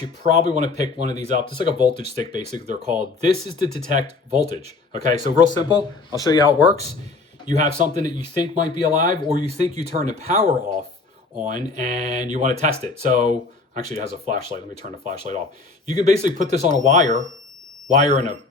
You probably want to pick one of these up. It's like a voltage stick, basically, they're called. This is to detect voltage. Okay, so real simple. I'll show you how it works. You have something that you think might be alive, or you think you turn the power on, and you want to test it. So actually, it has a flashlight. Let me turn the flashlight off. You can basically put this on a wire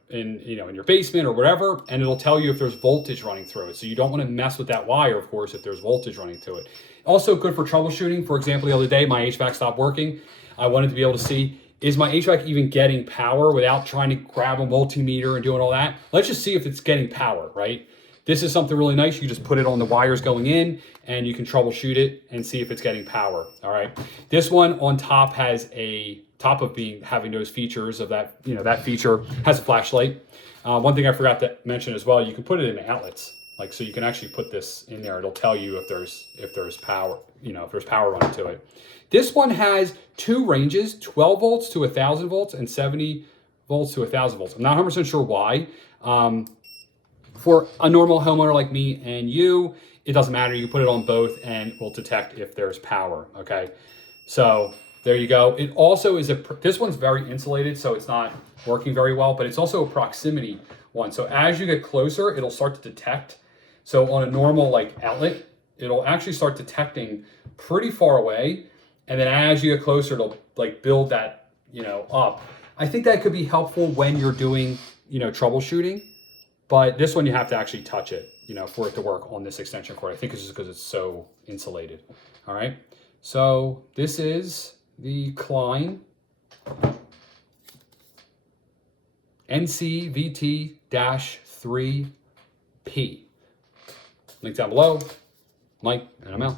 in your basement or whatever, and it'll tell you if there's voltage running through it. So you don't want to mess with that wire, of course, if there's voltage running through it. Also good for troubleshooting. For example, the other day, my HVAC stopped working. I wanted to be able to see, is my HVAC even getting power without trying to grab a multimeter and doing all that? Let's just see if it's getting power, right? This is something really nice. You just put it on the wires going in and you can troubleshoot it and see if it's getting power, all right? This one on top has top of having those features of that, that feature has a flashlight. One thing I forgot to mention as well, you can put it in outlets. Like, so you can actually put this in there. It'll tell you if there's power, if there's power running to it. This one has two ranges, 12 volts to 1,000 volts and 70 volts to 1,000 volts. I'm not 100% sure why. For a normal homeowner like me and you, it doesn't matter. You put it on both and it will detect if there's power, okay? So there you go. It also is this one's very insulated, so it's not working very well, but it's also a proximity one. So as you get closer, it'll start to detect. So on a normal outlet, it'll actually start detecting pretty far away. And then as you get closer, it'll build that, up. I think that could be helpful when you're doing, troubleshooting. But this one, you have to actually touch it, for it to work on this extension cord. I think it's just because it's so insulated. All right. So this is the Klein NCVT3P. Link down below. Mike, and I'm out.